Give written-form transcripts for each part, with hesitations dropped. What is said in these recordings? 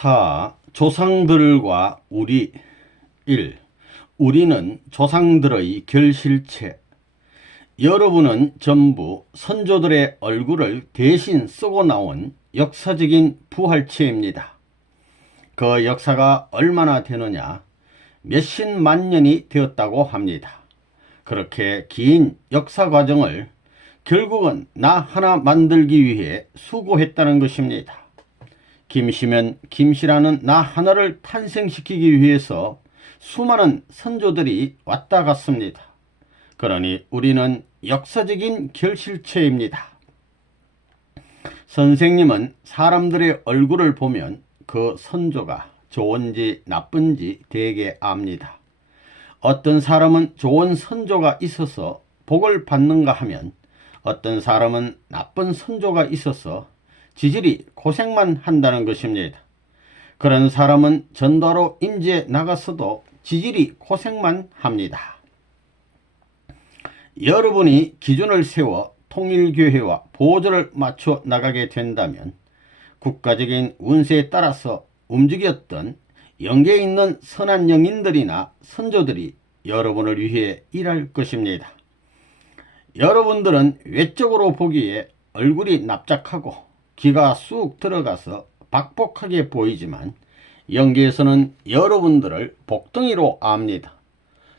4. 조상들과 우리. 1. 우리는 조상들의 결실체. 여러분은 전부 선조들의 얼굴을 대신 쓰고 나온 역사적인 부활체입니다. 그 역사가 얼마나 되느냐? 몇십만 년이 되었다고 합니다. 그렇게 긴 역사 과정을 결국은 나 하나 만들기 위해 수고했다는 것입니다. 김씨면 김씨라는 나 하나를 탄생시키기 위해서 수많은 선조들이 왔다 갔습니다. 그러니 우리는 역사적인 결실체입니다. 선생님은 사람들의 얼굴을 보면 그 선조가 좋은지 나쁜지 대개 압니다. 어떤 사람은 좋은 선조가 있어서 복을 받는가 하면 어떤 사람은 나쁜 선조가 있어서 지질이 고생만 한다는 것입니다. 그런 사람은 전도로 임지에 나가서도 지질이 고생만 합니다. 여러분이 기준을 세워 통일교회와 보조를 맞춰 나가게 된다면 국가적인 운세에 따라서 움직였던 영계에 있는 선한 영인들이나 선조들이 여러분을 위해 일할 것입니다. 여러분들은 외적으로 보기에 얼굴이 납작하고 귀가 쑥 들어가서 박복하게 보이지만 영계에서는 여러분들을 복덩이로 압니다.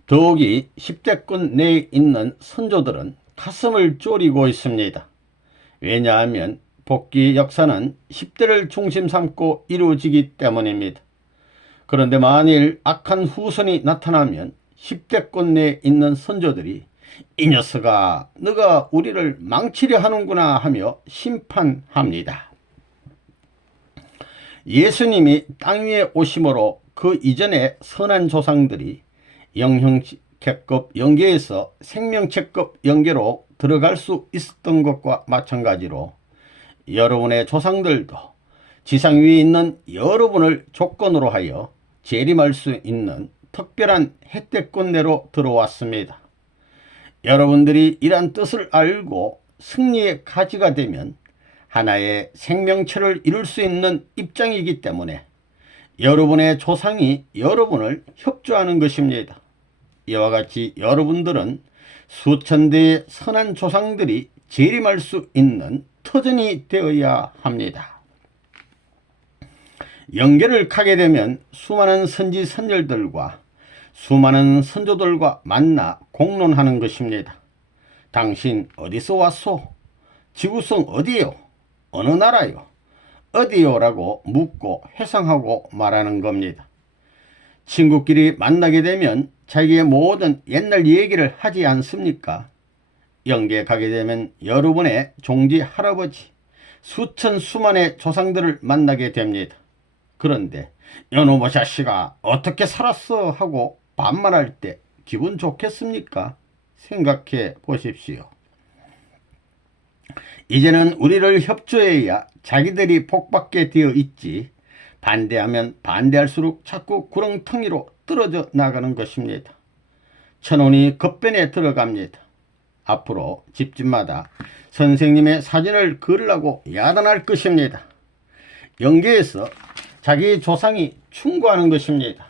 더욱이 10대권 내에 있는 선조들은 가슴을 졸이고 있습니다. 왜냐하면 복귀 역사는 10대를 중심 삼고 이루어지기 때문입니다. 그런데 만일 악한 후손이 나타나면 10대권 내에 있는 선조들이 이 녀석아, 너가 우리를 망치려 하는구나 하며 심판합니다. 예수님이 땅 위에 오심으로 그 이전에 선한 조상들이 영형체급 영계에서 생명체급 영계로 들어갈 수 있었던 것과 마찬가지로 여러분의 조상들도 지상 위에 있는 여러분을 조건으로 하여 재림할 수 있는 특별한 혜택권 내로 들어왔습니다. 여러분들이 이러한 뜻을 알고 승리의 가지가 되면 하나의 생명체를 이룰 수 있는 입장이기 때문에 여러분의 조상이 여러분을 협조하는 것입니다. 이와 같이 여러분들은 수천 대의 선한 조상들이 재림할 수 있는 터전이 되어야 합니다. 영계를 가게 되면 수많은 선지 선열들과 수많은 선조들과 만나 공론하는 것입니다. 당신 어디서 왔소? 지구성 어디요? 어느 나라요? 어디요? 라고 묻고 회상하고 말하는 겁니다. 친구끼리 만나게 되면 자기의 모든 옛날 얘기를 하지 않습니까? 영계에 가게 되면 여러분의 종지 할아버지, 수만의 조상들을 만나게 됩니다. 그런데 여놈의 자식아 어떻게 살았어? 하고 반말할 때 기분 좋겠습니까? 생각해 보십시오. 이제는 우리를 협조해야 자기들이 복받게 되어 있지 반대하면 반대할수록 자꾸 구렁텅이로 떨어져 나가는 것입니다. 천운이 급변에 들어갑니다. 앞으로 집집마다 선생님의 사진을 걸으라고 야단할 것입니다. 영계에서 자기 조상이 충고하는 것입니다.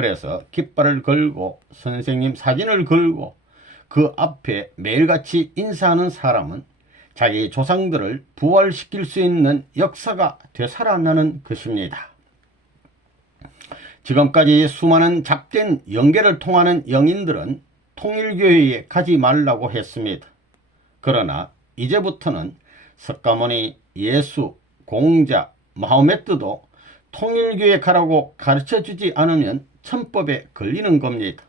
그래서 깃발을 걸고 선생님 사진을 걸고 그 앞에 매일같이 인사하는 사람은 자기 조상들을 부활시킬 수 있는 역사가 되살아나는 것입니다. 지금까지 수많은 잡된 영계를 통하는 영인들은 통일교회에 가지 말라고 했습니다. 그러나 이제부터는 석가모니, 예수, 공자, 마호메트도 통일교회 가라고 가르쳐주지 않으면 천법에 걸리는 겁니다.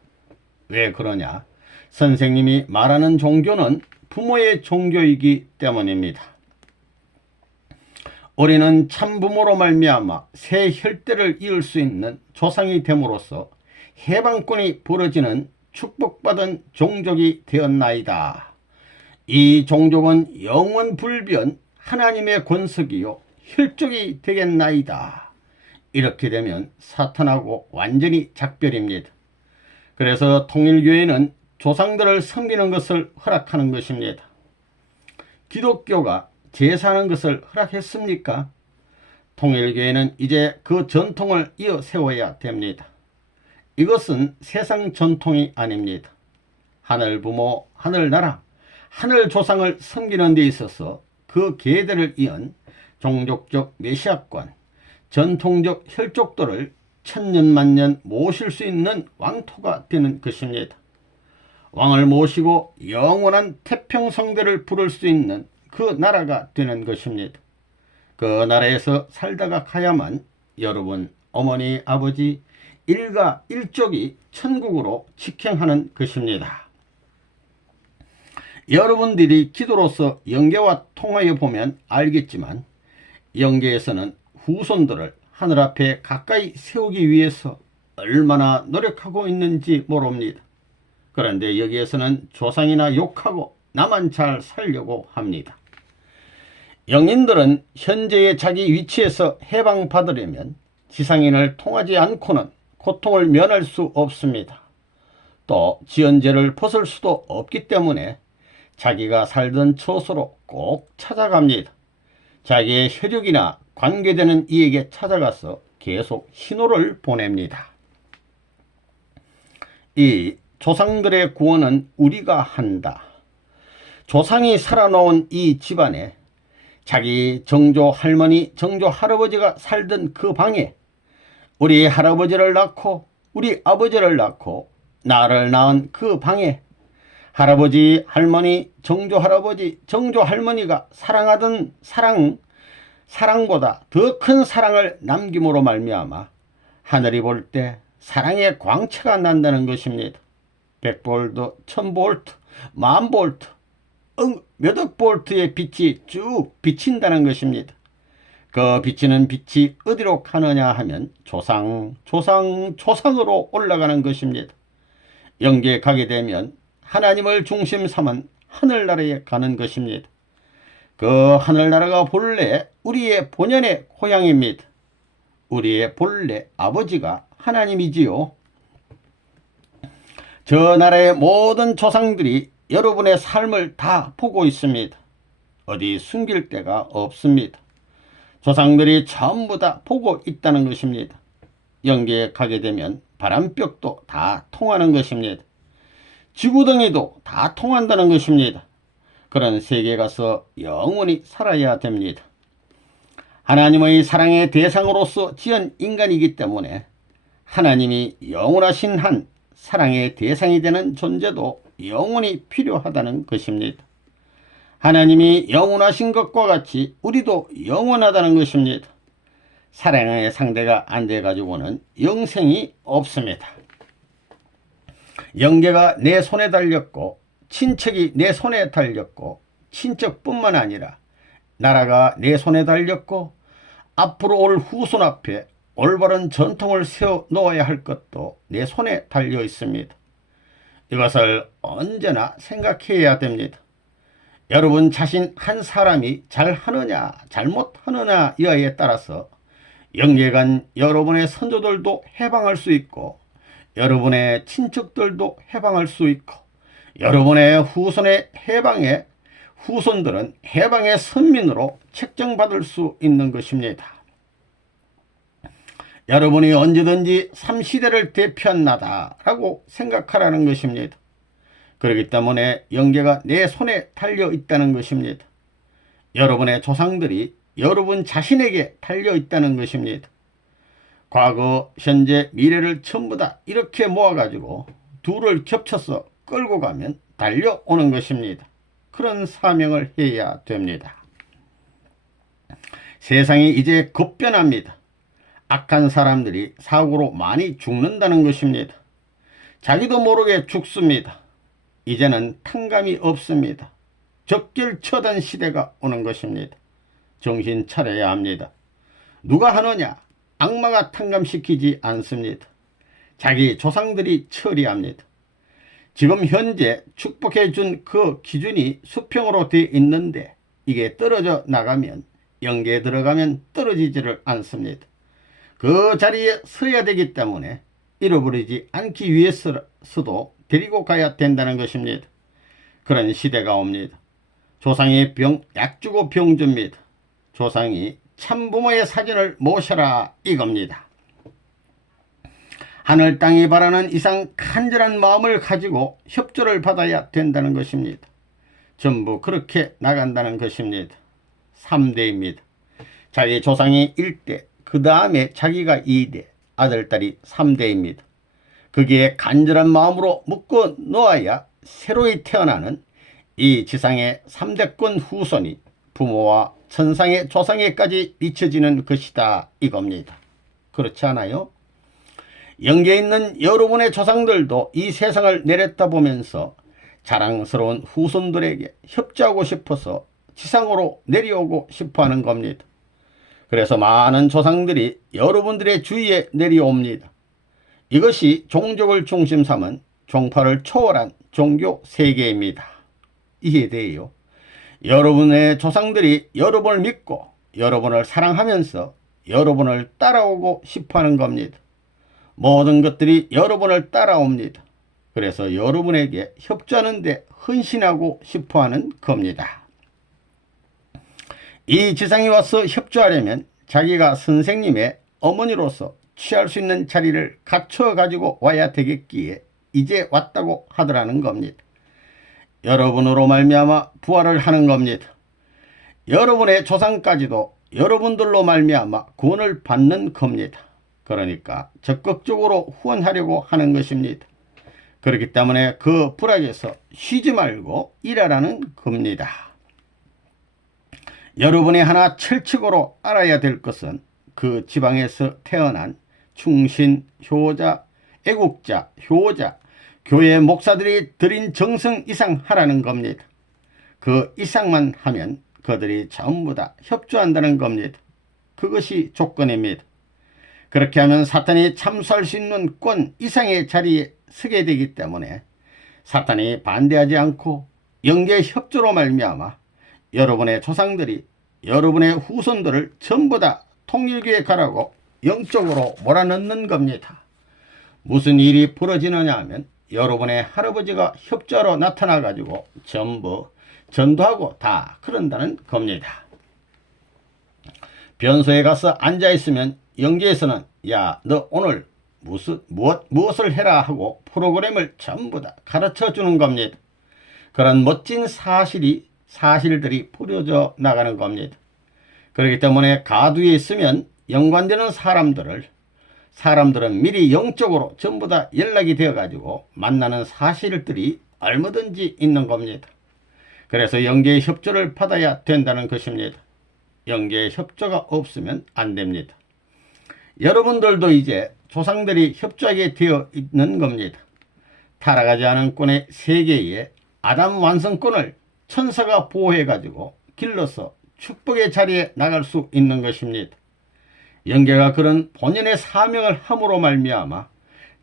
왜 그러냐? 선생님이 말하는 종교는 부모의 종교이기 때문입니다. 우리는 참부모로 말미암아 새 혈대를 이을 수 있는 조상이 됨으로써 해방권이 벌어지는 축복받은 종족이 되었나이다. 이 종족은 영원불변 하나님의 권석이요 혈족이 되겠나이다. 이렇게 되면 사탄하고 완전히 작별입니다. 그래서 통일교회는 조상들을 섬기는 것을 허락하는 것입니다. 기독교가 제사하는 것을 허락했습니까? 통일교회는 이제 그 전통을 이어 세워야 됩니다. 이것은 세상 전통이 아닙니다. 하늘부모, 하늘나라, 하늘조상을 섬기는 데 있어서 그 계대를 이은 종족적 메시아권, 전통적 혈족들을 천년만년 모실 수 있는 왕토가 되는 것입니다. 왕을 모시고 영원한 태평성대를 부를 수 있는 그 나라가 되는 것입니다. 그 나라에서 살다가 가야만 여러분, 어머니, 아버지, 일가 일족이 천국으로 직행하는 것입니다. 여러분들이 기도로서 영계와 통하여 보면 알겠지만 영계에서는 후손들을 하늘 앞에 가까이 세우기 위해서 얼마나 노력하고 있는지 모릅니다. 그런데 여기에서는 조상이나 욕하고 나만 잘 살려고 합니다. 영인들은 현재의 자기 위치에서 해방받으려면 지상인을 통하지 않고는 고통을 면할 수 없습니다. 또 지연죄를 벗을 수도 없기 때문에 자기가 살던 처소로 꼭 찾아갑니다. 자기의 혈육이나 관계되는 이에게 찾아가서 계속 신호를 보냅니다. 이 조상들의 구원은 우리가 한다. 조상이 살아놓은 이 집안에 자기 정조 할머니, 정조 할아버지가 살던 그 방에 우리 할아버지를 낳고 우리 아버지를 낳고 나를 낳은 그 방에 할아버지, 할머니, 정조 할아버지, 정조 할머니가 사랑하던 사랑보다 더 큰 사랑을 남김으로 말미암아 하늘이 볼 때 사랑의 광채가 난다는 것입니다. 100볼트, 1000볼트, 10,000볼트, 몇억 볼트의 빛이 쭉 비친다는 것입니다. 그 비치는 빛이 어디로 가느냐 하면 조상으로 올라가는 것입니다. 영계에 가게 되면 하나님을 중심 삼은 하늘나라에 가는 것입니다. 그 하늘나라가 본래 우리의 본연의 고향입니다. 우리의 본래 아버지가 하나님이지요. 저 나라의 모든 조상들이 여러분의 삶을 다 보고 있습니다. 어디 숨길 데가 없습니다. 조상들이 전부 다 보고 있다는 것입니다. 영계에 가게 되면 바람벽도 다 통하는 것입니다. 지구덩이도 다 통한다는 것입니다. 그런 세계에 가서 영원히 살아야 됩니다. 하나님의 사랑의 대상으로서 지은 인간이기 때문에 하나님이 영원하신 한 사랑의 대상이 되는 존재도 영원히 필요하다는 것입니다. 하나님이 영원하신 것과 같이 우리도 영원하다는 것입니다. 사랑의 상대가 안 돼가지고는 영생이 없습니다. 영계가 내 손에 달렸고 친척이 내 손에 달렸고 친척뿐만 아니라 나라가 내 손에 달렸고 앞으로 올 후손 앞에 올바른 전통을 세워 놓아야 할 것도 내 손에 달려 있습니다. 이것을 언제나 생각해야 됩니다. 여러분 자신 한 사람이 잘하느냐 잘못하느냐 여하에 따라서 영계간 여러분의 선조들도 해방할 수 있고 여러분의 친척들도 해방할 수 있고 여러분의 후손들은 해방의 선민으로 책정받을 수 있는 것입니다. 여러분이 언제든지 3시대를 대표한다라고 생각하라는 것입니다. 그렇기 때문에 영계가 내 손에 달려 있다는 것입니다. 여러분의 조상들이 여러분 자신에게 달려 있다는 것입니다. 과거, 현재, 미래를 전부 다 이렇게 모아가지고 둘을 겹쳐서 끌고 가면 달려오는 것입니다. 그런 사명을 해야 됩니다. 세상이 이제 급변합니다. 악한 사람들이 사고로 많이 죽는다는 것입니다. 자기도 모르게 죽습니다. 이제는 탕감이 없습니다. 적결처단 시대가 오는 것입니다. 정신 차려야 합니다. 누가 하느냐? 악마가 탕감시키지 않습니다. 자기 조상들이 처리합니다. 지금 현재 축복해 준 그 기준이 수평으로 되어 있는데 이게 떨어져 나가면 영계에 들어가면 떨어지지를 않습니다. 그 자리에 서야 되기 때문에 잃어버리지 않기 위해서도 데리고 가야 된다는 것입니다. 그런 시대가 옵니다. 조상의 약 주고 병 줍니다. 조상이 참부모의 사진을 모셔라 이겁니다. 하늘 땅이 바라는 이상 간절한 마음을 가지고 협조를 받아야 된다는 것입니다. 전부 그렇게 나간다는 것입니다. 3대입니다. 자기 조상이 1대, 그 다음에 자기가 2대, 아들딸이 3대입니다. 거기에 간절한 마음으로 묶어 놓아야 새로이 태어나는 이 지상의 3대권 후손이 부모와 천상의 조상에까지 미쳐지는 것이다 이겁니다. 그렇지 않아요? 영계에 있는 여러분의 조상들도 이 세상을 내려다보면서 자랑스러운 후손들에게 협조하고 싶어서 지상으로 내려오고 싶어하는 겁니다. 그래서 많은 조상들이 여러분들의 주위에 내려옵니다. 이것이 종족을 중심 삼은 종파를 초월한 종교 세계입니다. 이해돼요? 여러분의 조상들이 여러분을 믿고 여러분을 사랑하면서 여러분을 따라오고 싶어하는 겁니다. 모든 것들이 여러분을 따라옵니다. 그래서 여러분에게 협조하는 데 헌신하고 싶어하는 겁니다. 이 지상에 와서 협조하려면 자기가 선생님의 어머니로서 취할 수 있는 자리를 갖춰 가지고 와야 되겠기에 이제 왔다고 하더라는 겁니다. 여러분으로 말미암아 부활을 하는 겁니다. 여러분의 조상까지도 여러분들로 말미암아 구원을 받는 겁니다. 그러니까 적극적으로 후원하려고 하는 것입니다. 그렇기 때문에 그 불악에서 쉬지 말고 일하라는 겁니다. 여러분이 하나 철칙으로 알아야 될 것은 그 지방에서 태어난 충신, 효자, 애국자, 효자, 교회 목사들이 드린 정성 이상 하라는 겁니다. 그 이상만 하면 그들이 전부 다 협조한다는 겁니다. 그것이 조건입니다. 그렇게 하면 사탄이 참수할 수 있는 권 이상의 자리에 서게 되기 때문에 사탄이 반대하지 않고 영계의 협조로 말미암아 여러분의 조상들이 여러분의 후손들을 전부 다 통일교에 가라고 영적으로 몰아넣는 겁니다. 무슨 일이 벌어지느냐 하면 여러분의 할아버지가 협조하러 나타나 가지고 전부 전도하고 다 그런다는 겁니다. 변소에 가서 앉아있으면 영계에서는 야, 너 오늘 무엇을 해라 하고 프로그램을 전부 다 가르쳐 주는 겁니다. 그런 멋진 사실들이 뿌려져 나가는 겁니다. 그렇기 때문에 가두에 있으면 연관되는 사람들은 미리 영적으로 전부 다 연락이 되어 가지고 만나는 사실들이 얼마든지 있는 겁니다. 그래서 영계의 협조를 받아야 된다는 것입니다. 영계의 협조가 없으면 안 됩니다. 여러분들도 이제 조상들이 협조하게 되어 있는 겁니다. 타락하지 않은 꾼의 세계에 아담 완성권을 천사가 보호해 가지고 길러서 축복의 자리에 나갈 수 있는 것입니다. 영계가 그런 본연의 사명을 함으로 말미암아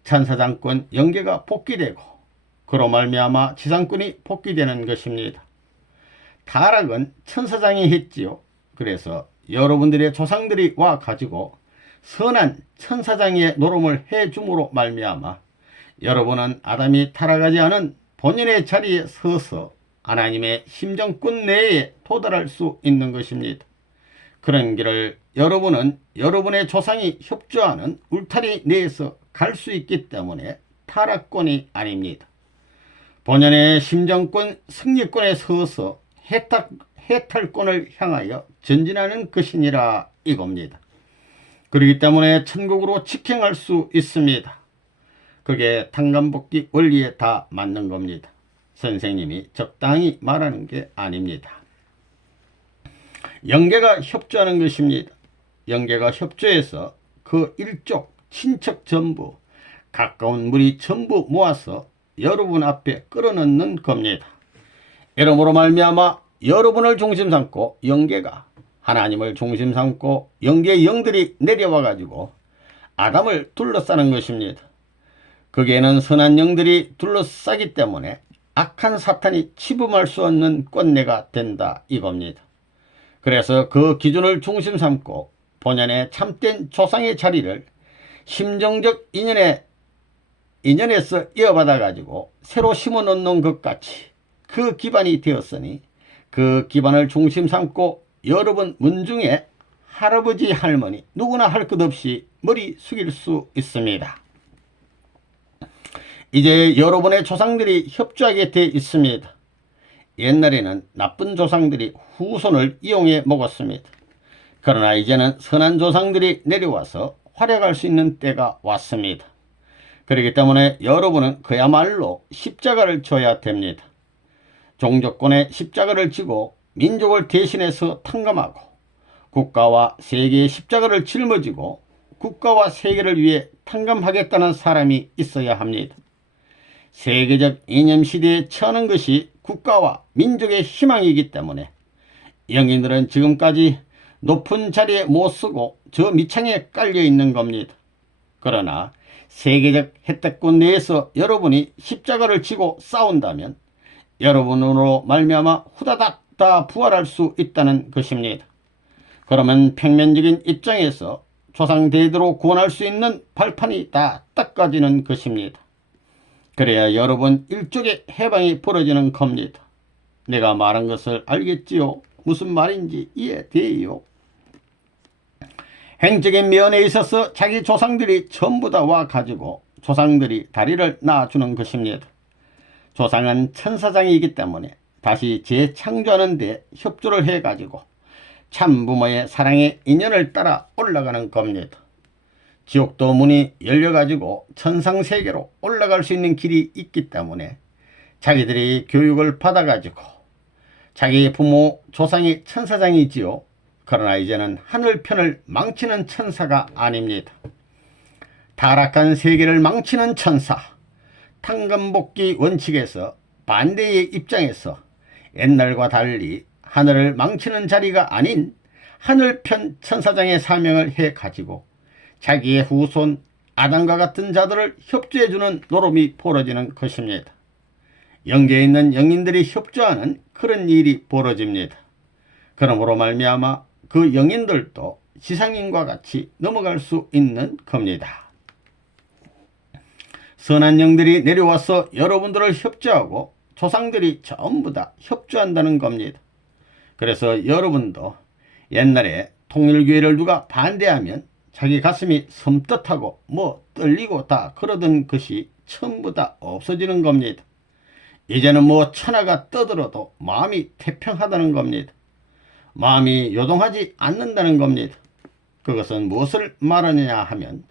천사장권 영계가 복귀되고 그로 말미암아 지상권이 복귀되는 것입니다. 타락은 천사장이 했지요. 그래서 여러분들의 조상들이 와 가지고 선한 천사장의 노름을 해줌으로 말미암아 여러분은 아담이 타락하지 않은 본연의 자리에 서서 하나님의 심정권 내에 도달할 수 있는 것입니다. 그런 길을 여러분은 여러분의 조상이 협조하는 울타리 내에서 갈 수 있기 때문에 타락권이 아닙니다. 본연의 심정권 승리권에 서서 해탈권을 향하여 전진하는 것이니라 이겁니다. 그렇기 때문에 천국으로 직행할 수 있습니다. 그게 탕감복귀 원리에 다 맞는 겁니다. 선생님이 적당히 말하는 게 아닙니다. 영계가 협조하는 것입니다. 영계가 협조해서 그 일족, 친척 전부, 가까운 무리 전부 모아서 여러분 앞에 끌어넣는 겁니다. 이러므로 말미암아 여러분을 중심 삼고 영계가 하나님을 중심 삼고 영계의 영들이 내려와 가지고 아담을 둘러싸는 것입니다. 거기에는 선한 영들이 둘러싸기 때문에 악한 사탄이 침범할 수 없는 꼰내가 된다 이겁니다. 그래서 그 기준을 중심 삼고 본연의 참된 조상의 자리를 심정적 인연에서 이어받아 가지고 새로 심어 놓는 것 같이 그 기반이 되었으니 그 기반을 중심 삼고 여러분 문중에 할아버지, 할머니 누구나 할 것 없이 머리 숙일 수 있습니다. 이제 여러분의 조상들이 협조하게 돼 있습니다. 옛날에는 나쁜 조상들이 후손을 이용해 먹었습니다. 그러나 이제는 선한 조상들이 내려와서 활약할 수 있는 때가 왔습니다. 그렇기 때문에 여러분은 그야말로 십자가를 져야 됩니다. 종족권의 십자가를 지고 민족을 대신해서 탕감하고 국가와 세계의 십자가를 짊어지고 국가와 세계를 위해 탕감하겠다는 사람이 있어야 합니다. 세계적 이념 시대에 처하는 것이 국가와 민족의 희망이기 때문에 영인들은 지금까지 높은 자리에 못 서고 저 밑창에 깔려 있는 겁니다. 그러나 세계적 혜택권 내에서 여러분이 십자가를 지고 싸운다면 여러분으로 말미암아 후다닥 다 부활할 수 있다는 것입니다. 그러면 평면적인 입장에서 조상 대대로 구원할 수 있는 발판이 다 닦아지는 것입니다. 그래야 여러분 일족의 해방이 벌어지는 겁니다. 내가 말한 것을 알겠지요? 무슨 말인지 이해돼요? 행적인 면에 있어서 자기 조상들이 전부 다 와가지고 조상들이 다리를 놔주는 것입니다. 조상은 천사장이기 때문에 다시 재창조하는 데 협조를 해가지고 참부모의 사랑의 인연을 따라 올라가는 겁니다. 지옥도 문이 열려가지고 천상세계로 올라갈 수 있는 길이 있기 때문에 자기들이 교육을 받아가지고 자기 부모 조상이 천사장이지요. 그러나 이제는 하늘편을 망치는 천사가 아닙니다. 타락한 세계를 망치는 천사, 탕감복귀 원칙에서 반대의 입장에서 옛날과 달리 하늘을 망치는 자리가 아닌 하늘편 천사장의 사명을 해가지고 자기의 후손 아담과 같은 자들을 협조해주는 노름이 벌어지는 것입니다. 영계에 있는 영인들이 협조하는 그런 일이 벌어집니다. 그러므로 말미암아 그 영인들도 지상인과 같이 넘어갈 수 있는 겁니다. 선한 영들이 내려와서 여러분들을 협조하고 조상들이 전부 다 협조한다는 겁니다. 그래서 여러분도 옛날에 통일교회를 누가 반대하면 자기 가슴이 섬뜩하고 뭐 떨리고 다 그러던 것이 전부 다 없어지는 겁니다. 이제는 뭐 천하가 떠들어도 마음이 태평하다는 겁니다. 마음이 요동하지 않는다는 겁니다. 그것은 무엇을 말하느냐 하면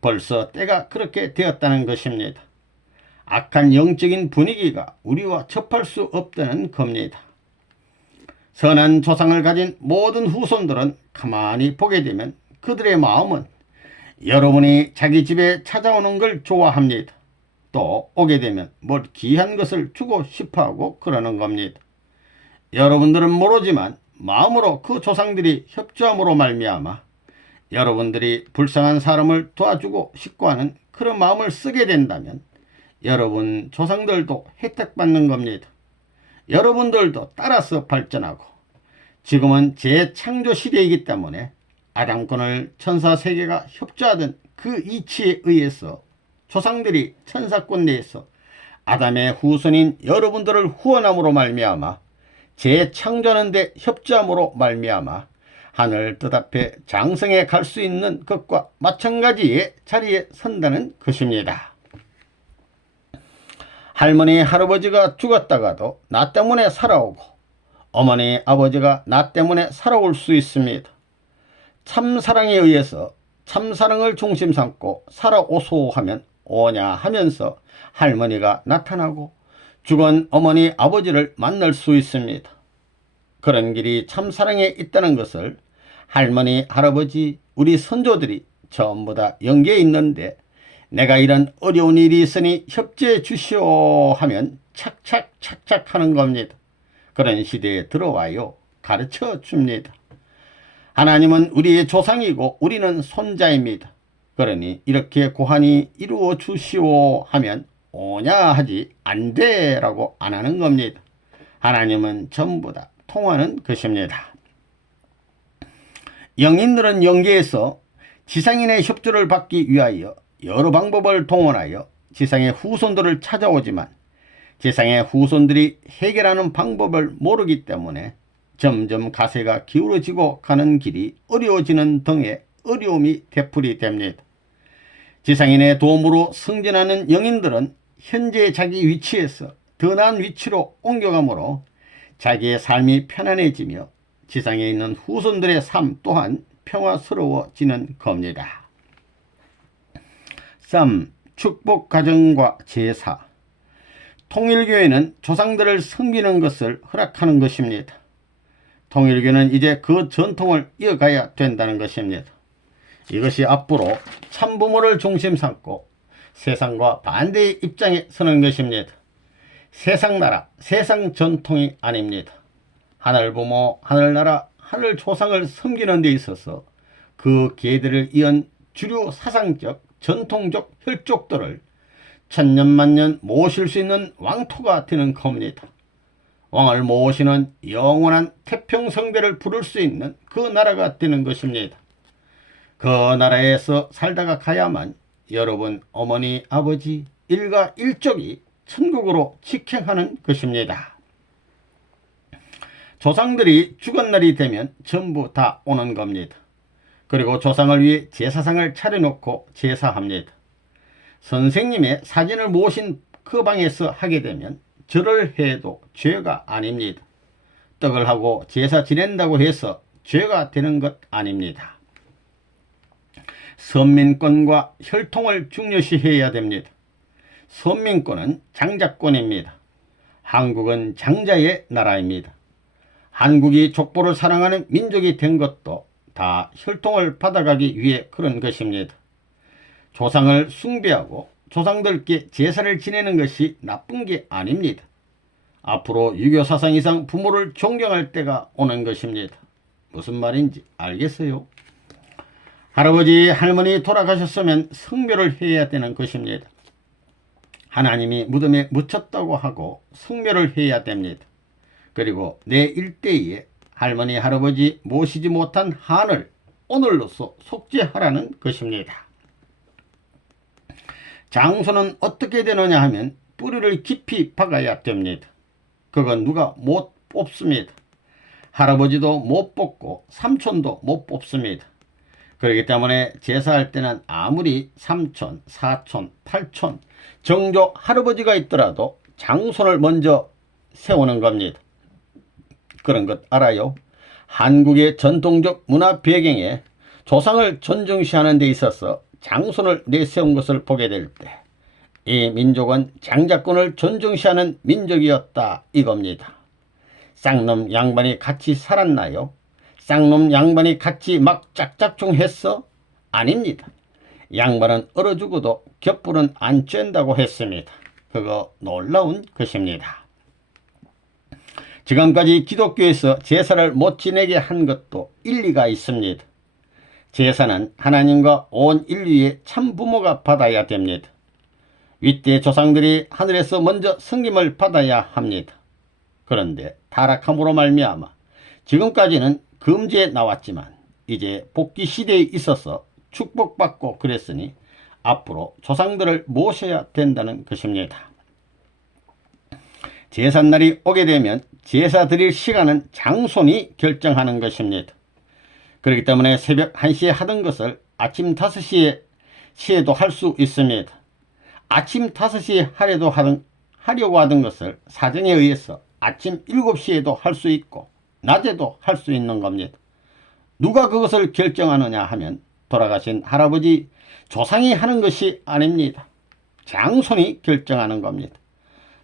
벌써 때가 그렇게 되었다는 것입니다. 악한 영적인 분위기가 우리와 접할 수 없다는 겁니다. 선한 조상을 가진 모든 후손들은 가만히 보게 되면 그들의 마음은 여러분이 자기 집에 찾아오는 걸 좋아합니다. 또 오게 되면 뭘 귀한 것을 주고 싶어하고 그러는 겁니다. 여러분들은 모르지만 마음으로 그 조상들이 협조함으로 말미암아 여러분들이 불쌍한 사람을 도와주고 싶고 하는 그런 마음을 쓰게 된다면 여러분 조상들도 혜택받는 겁니다. 여러분들도 따라서 발전하고 지금은 재창조 시대이기 때문에 아담권을 천사세계가 협조하던 그 이치에 의해서 조상들이 천사권 내에서 아담의 후손인 여러분들을 후원함으로 말미암아 재창조하는 데 협조함으로 말미암아 하늘 뜻 앞에 장성에 갈 수 있는 것과 마찬가지의 자리에 선다는 것입니다. 할머니, 할아버지가 죽었다가도 나 때문에 살아오고 어머니, 아버지가 나 때문에 살아올 수 있습니다. 참사랑에 의해서 참사랑을 중심 삼고 살아오소 하면 오냐 하면서 할머니가 나타나고 죽은 어머니, 아버지를 만날 수 있습니다. 그런 길이 참사랑에 있다는 것을 할머니, 할아버지, 우리 선조들이 전부 다 연계에 있는데 내가 이런 어려운 일이 있으니 협조해 주시오 하면 착착착착 하는 겁니다. 그런 시대에 들어와요. 가르쳐 줍니다. 하나님은 우리의 조상이고 우리는 손자입니다. 그러니 이렇게 고하니 이루어 주시오 하면 오냐 하지 안 돼 라고 안 하는 겁니다. 하나님은 전부 다 통하는 것입니다. 영인들은 영계에서 지상인의 협조를 받기 위하여 여러 방법을 동원하여 지상의 후손들을 찾아오지만 지상의 후손들이 해결하는 방법을 모르기 때문에 점점 가세가 기울어지고 가는 길이 어려워지는 등의 어려움이 되풀이 됩니다. 지상인의 도움으로 승진하는 영인들은 현재 자기 위치에서 더 나은 위치로 옮겨가므로 자기의 삶이 편안해지며 지상에 있는 후손들의 삶 또한 평화스러워지는 겁니다. 3. 축복 가정과 제사. 통일교회는 조상들을 섬기는 것을 허락하는 것입니다. 통일교는 이제 그 전통을 이어가야 된다는 것입니다. 이것이 앞으로 참부모를 중심 삼고 세상과 반대의 입장에 서는 것입니다. 세상나라, 세상 전통이 아닙니다. 하늘부모, 하늘나라, 하늘조상을 섬기는 데 있어서 그 계들을 이은 주류 사상적, 전통적 혈족들을 천년만년 모실 수 있는 왕토가 되는 겁니다. 왕을 모시는 영원한 태평성대를 부를 수 있는 그 나라가 되는 것입니다. 그 나라에서 살다가 가야만 여러분, 어머니, 아버지, 일가 일족이 천국으로 직행하는 것입니다. 조상들이 죽은 날이 되면 전부 다 오는 겁니다. 그리고 조상을 위해 제사상을 차려놓고 제사합니다. 선생님의 사진을 모신 그 방에서 하게 되면 절을 해도 죄가 아닙니다. 떡을 하고 제사 지낸다고 해서 죄가 되는 것 아닙니다. 선민권과 혈통을 중요시해야 됩니다. 선민권은 장자권입니다. 한국은 장자의 나라입니다. 한국이 족보를 사랑하는 민족이 된 것도 다 혈통을 받아가기 위해 그런 것입니다. 조상을 숭배하고 조상들께 제사를 지내는 것이 나쁜 게 아닙니다. 앞으로 유교 사상 이상 부모를 존경할 때가 오는 것입니다. 무슨 말인지 알겠어요? 할아버지, 할머니 돌아가셨으면 성묘를 해야 되는 것입니다. 하나님이 무덤에 묻혔다고 하고 성묘를 해야 됩니다. 그리고 내 일대에 할머니, 할아버지 모시지 못한 한을 오늘로서 속죄하라는 것입니다. 장소는 어떻게 되느냐 하면 뿌리를 깊이 박아야 됩니다. 그건 누가 못 뽑습니다. 할아버지도 못 뽑고 삼촌도 못 뽑습니다. 그렇기 때문에 제사할 때는 아무리 삼촌, 사촌, 팔촌, 정조 할아버지가 있더라도 장손을 먼저 세우는 겁니다. 그런 것 알아요? 한국의 전통적 문화 배경에 조상을 존중시하는 데 있어서 장손을 내세운 것을 보게 될 때 이 민족은 장자권을 존중시하는 민족이었다 이겁니다. 쌍놈 양반이 같이 살았나요? 쌍놈 양반이 같이 막 짝짝꿍 했어? 아닙니다. 양반은 얼어 죽어도 겹불은 안 쬐다고 했습니다. 그거 놀라운 것입니다. 지금까지 기독교에서 제사를 못 지내게 한 것도 일리가 있습니다. 제사는 하나님과 온 인류의 참부모가 받아야 됩니다. 윗대 조상들이 하늘에서 먼저 섬김을 받아야 합니다. 그런데 타락함으로 말미암아 지금까지는 금지에 나왔지만 이제 복귀 시대에 있어서 축복받고 그랬으니 앞으로 조상들을 모셔야 된다는 것입니다. 제삿날이 오게 되면 제사 드릴 시간은 장손이 결정하는 것입니다. 그렇기 때문에 새벽 1시에 하던 것을 아침 5시에도 할 수 있습니다. 아침 5시에 하려고 하던 것을 사정에 의해서 아침 7시에도 할 수 있고 낮에도 할 수 있는 겁니다. 누가 그것을 결정하느냐 하면 돌아가신 할아버지 조상이 하는 것이 아닙니다. 장손이 결정하는 겁니다.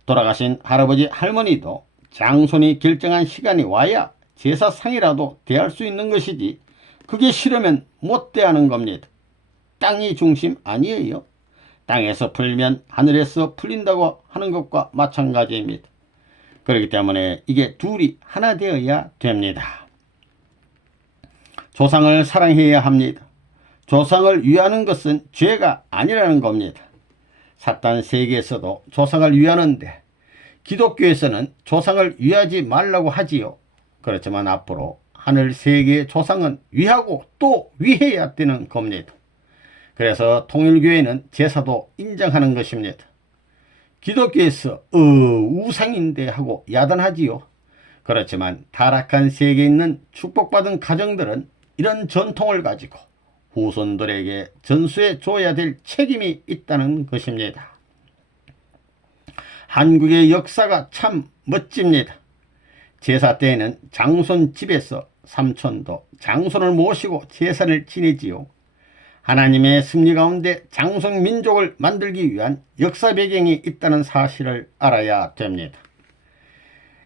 돌아가신 할아버지 할머니도 장손이 결정한 시간이 와야 제사상이라도 대할 수 있는 것이지 그게 싫으면 못 대하는 겁니다. 땅이 중심 아니에요. 땅에서 풀면 하늘에서 풀린다고 하는 것과 마찬가지입니다. 그렇기 때문에 이게 둘이 하나 되어야 됩니다. 조상을 사랑해야 합니다. 조상을 위하는 것은 죄가 아니라는 겁니다. 사탄 세계에서도 조상을 위하는데 기독교에서는 조상을 위하지 말라고 하지요. 그렇지만 앞으로 하늘 세계의 조상은 위하고 또 위해야 되는 겁니다. 그래서 통일교회는 제사도 인정하는 것입니다. 기독교에서 우상인데 하고 야단하지요. 그렇지만 타락한 세계에 있는 축복받은 가정들은 이런 전통을 가지고 후손들에게 전수해 줘야 될 책임이 있다는 것입니다. 한국의 역사가 참 멋집니다. 제사 때에는 장손 집에서 삼촌도 장손을 모시고 제사를 지내지요. 하나님의 섭리 가운데 장손 민족을 만들기 위한 역사 배경이 있다는 사실을 알아야 됩니다.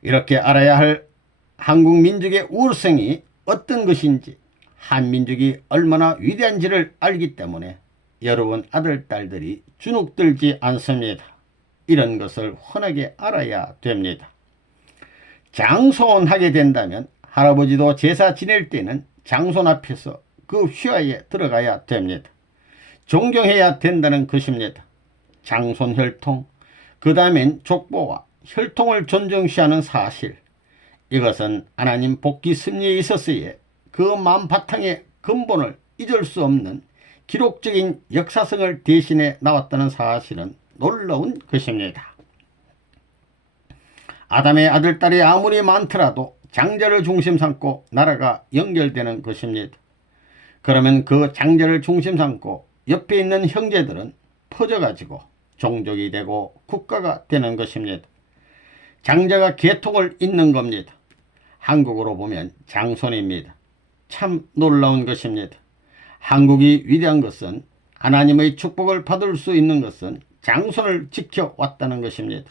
이렇게 알아야 할 한국 민족의 우월성이 어떤 것인지, 한민족이 얼마나 위대한지를 알기 때문에 여러분 아들, 딸들이 주눅들지 않습니다. 이런 것을 훤하게 알아야 됩니다. 장손하게 된다면 할아버지도 제사 지낼 때는 장손 앞에서 그 휘하에 들어가야 됩니다. 존경해야 된다는 것입니다. 장손 혈통, 그 다음엔 족보와 혈통을 존중시하는 사실, 이것은 하나님 복귀 섭리에 있어서의 그 만바탕의 근본을 잊을 수 없는 기록적인 역사성을 대신해 나왔다는 사실은 놀라운 것입니다. 아담의 아들, 딸이 아무리 많더라도 장자를 중심 삼고 나라가 연결되는 것입니다. 그러면 그 장자를 중심 삼고 옆에 있는 형제들은 퍼져가지고 종족이 되고 국가가 되는 것입니다. 장자가 계통을 잇는 겁니다. 한국으로 보면 장손입니다. 참 놀라운 것입니다. 한국이 위대한 것은, 하나님의 축복을 받을 수 있는 것은 장손을 지켜왔다는 것입니다.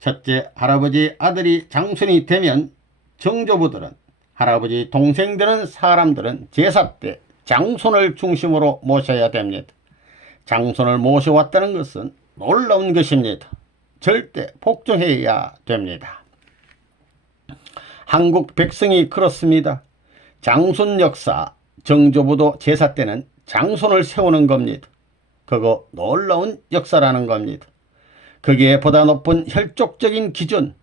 첫째, 할아버지 아들이 장손이 되면 정조부들은, 할아버지 동생 되는 사람들은 제사 때 장손을 중심으로 모셔야 됩니다. 장손을 모셔왔다는 것은 놀라운 것입니다. 절대 복종해야 됩니다. 한국 백성이 그렇습니다. 장손 역사, 정조부도 제사 때는 장손을 세우는 겁니다. 그거 놀라운 역사라는 겁니다. 거기에 보다 높은 혈족적인 기준,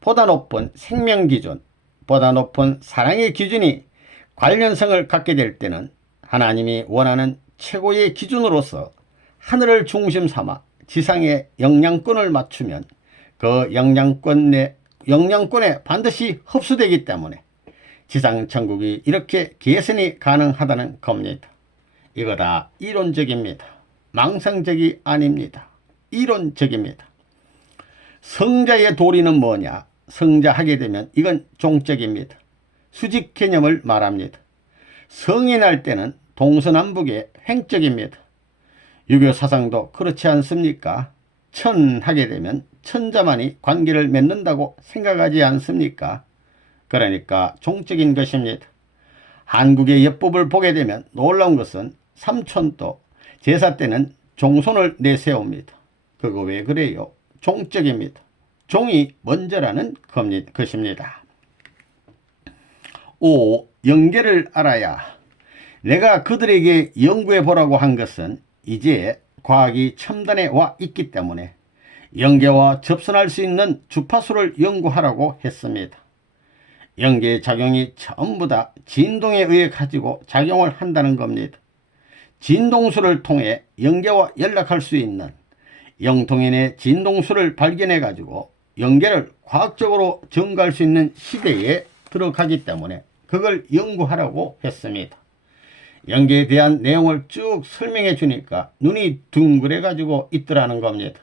보다 높은 생명 기준, 보다 높은 사랑의 기준이 관련성을 갖게 될 때는 하나님이 원하는 최고의 기준으로서 하늘을 중심 삼아 지상의 영향권을 맞추면 그 영향권에 반드시 흡수되기 때문에 지상 천국이 이렇게 개선이 가능하다는 겁니다. 이거 다 이론적입니다. 망상적이 아닙니다. 이론적입니다. 성자의 도리는 뭐냐? 성자하게 되면 이건 종적입니다. 수직 개념을 말합니다. 성인할 때는 동서남북의 횡적입니다. 유교 사상도 그렇지 않습니까? 천하게 되면 천자만이 관계를 맺는다고 생각하지 않습니까? 그러니까 종적인 것입니다. 한국의 예법을 보게 되면 놀라운 것은 삼촌도 제사 때는 종손을 내세웁니다. 그거 왜 그래요? 종적입니다. 종이 먼저라는 것입니다. 5. 영계를 알아야. 내가 그들에게 연구해 보라고 한 것은 이제 과학이 첨단에 와 있기 때문에 영계와 접선할 수 있는 주파수를 연구하라고 했습니다. 영계의 작용이 전부 다 진동에 의해 가지고 작용을 한다는 겁니다. 진동수를 통해 영계와 연락할 수 있는 영통인의 진동수를 발견해 가지고 영계를 과학적으로 증거할 수 있는 시대에 들어가기 때문에 그걸 연구하라고 했습니다. 영계에 대한 내용을 쭉 설명해 주니까 눈이 둥그레 가지고 있더라는 겁니다.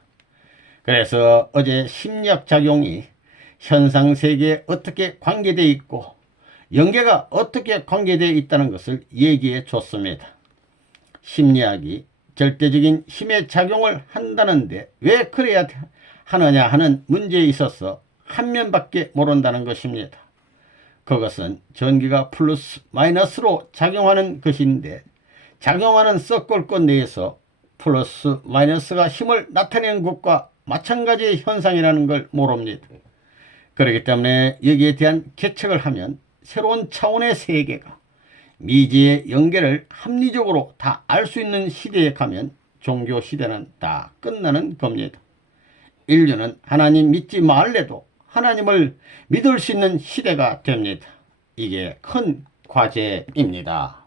그래서 어제 심리학 작용이 현상세계에 어떻게 관계되어 있고 영계가 어떻게 관계되어 있다는 것을 얘기해 줬습니다. 심리학이 절대적인 힘의 작용을 한다는데 왜 그래야 하느냐 하는 문제에 있어서 한 면밖에 모른다는 것입니다. 그것은 전기가 플러스 마이너스로 작용하는 것인데 작용하는 서클권 내에서 플러스 마이너스가 힘을 나타내는 것과 마찬가지의 현상이라는 걸 모릅니다. 그렇기 때문에 여기에 대한 계책을 하면 새로운 차원의 세계가 미지의 영계를 합리적으로 다 알 수 있는 시대에 가면 종교 시대는 다 끝나는 겁니다. 인류는 하나님 믿지 말래도 하나님을 믿을 수 있는 시대가 됩니다. 이게 큰 과제입니다.